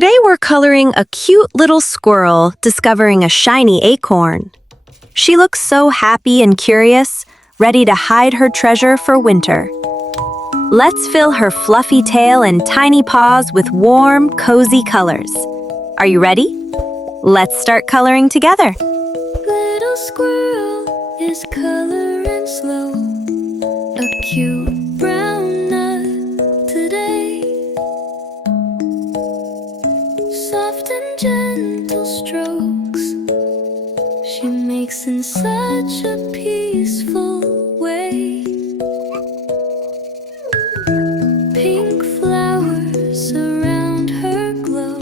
Today we're coloring a cute little squirrel discovering a shiny acorn. She looks so happy and curious, ready to hide her treasure for winter. Let's fill her fluffy tail and tiny paws with warm, cozy colors. Are you ready? Let's start coloring together. Little squirrel is coloring slow, a cute brown nut today. Soft and gentle strokes she makes in such a peaceful way. Pink flowers around her glow,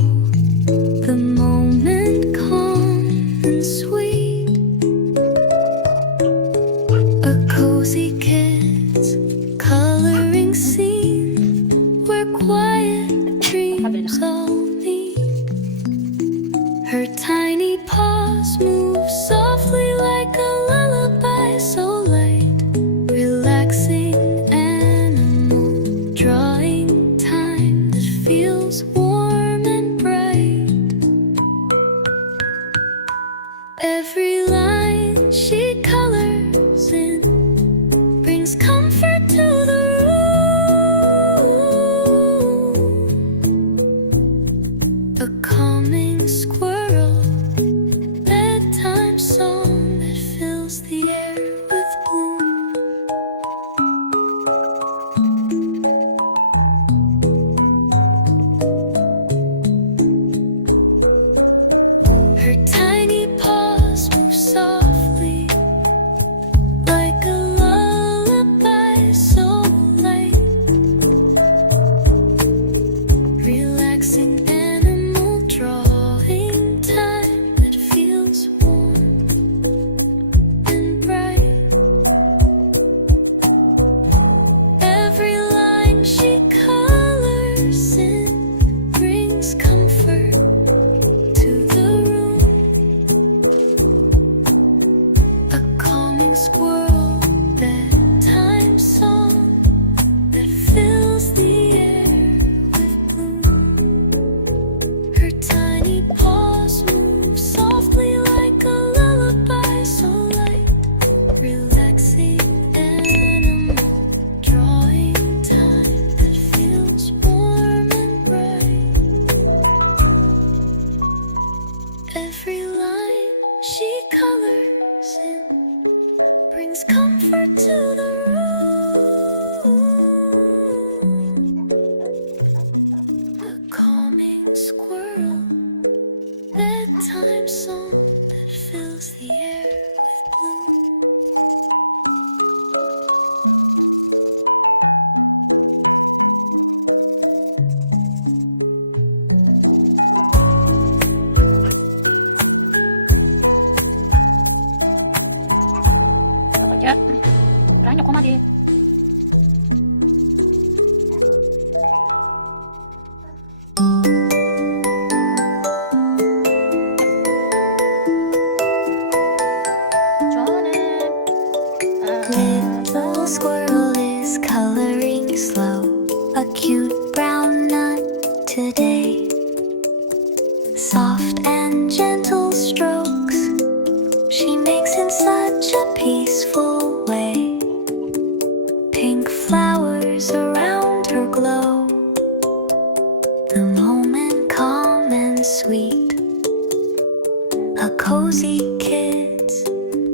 the moment calm and sweet. A cozy kid's coloring scene where quiet dreams all meet. Her tiny paws move softly like a lullaby, so light, relaxing animal, drawing time that feels warm and bright. Every line she colors in brings comfort to the room. A calming squirrel bedtime song that fills the air with bloom. Her tiny paws move softly like a lullaby, so light, relaxing animal, drawing time that feels warm and bright. Every line she colors in brings comfort to the room. A calming squirrel bedtime song that fills the air with bloom. Her tiny paws move softly like a lullaby, so light, relaxing animal, drawing time that feels warm and bright. Every line she colors in brings comfort to the room. A calming squirrel bedtime song that fills the air with bloom. Dạ, ráng nhọc không đi. Little squirrel is coloring slow, a cute brown nut today. Soft and gentle strokes she makes in such a peaceful way. Pink flowers around her glow, the moment calm and sweet. A cozy kid's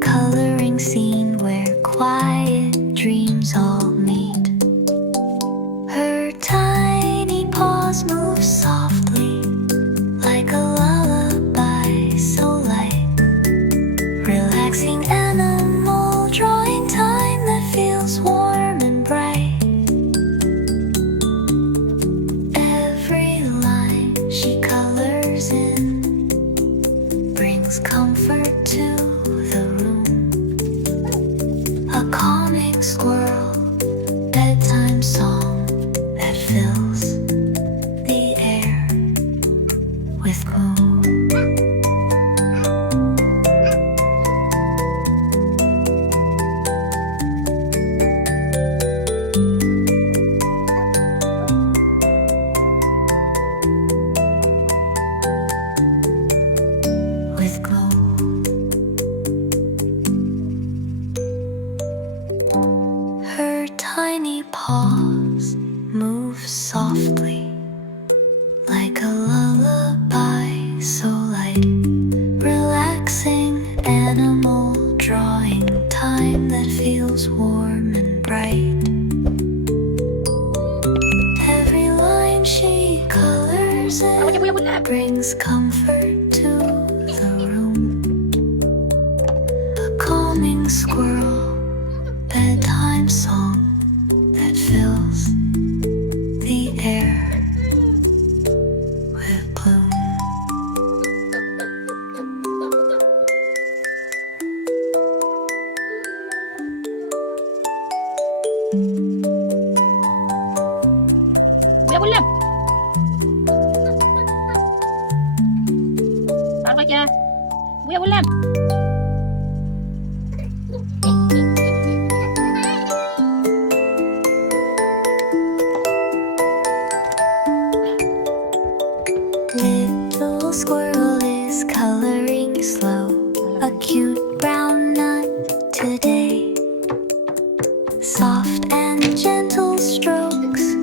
coloring scene where quiet dreams all meet. Her tiny paws move softly like a lullaby, so light, relaxing animal, drawing time that feels warm and bright. Every line she colors in brings comfort to the room. A calming squirrel bedtime song that fills the air with moon. brings comfort to the room. A calming squirrel bedtime song that fills the air with bloom. Kuya William. Taruh aja. Kuya William. Little squirrel is coloring slow, a cute brown nut today. Soft and gentle strokes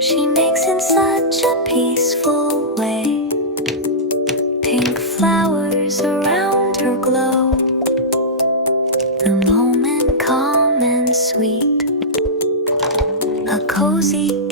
she makes in such a peaceful way. Pink flowers around her glow, the moment calm and sweet. A cozy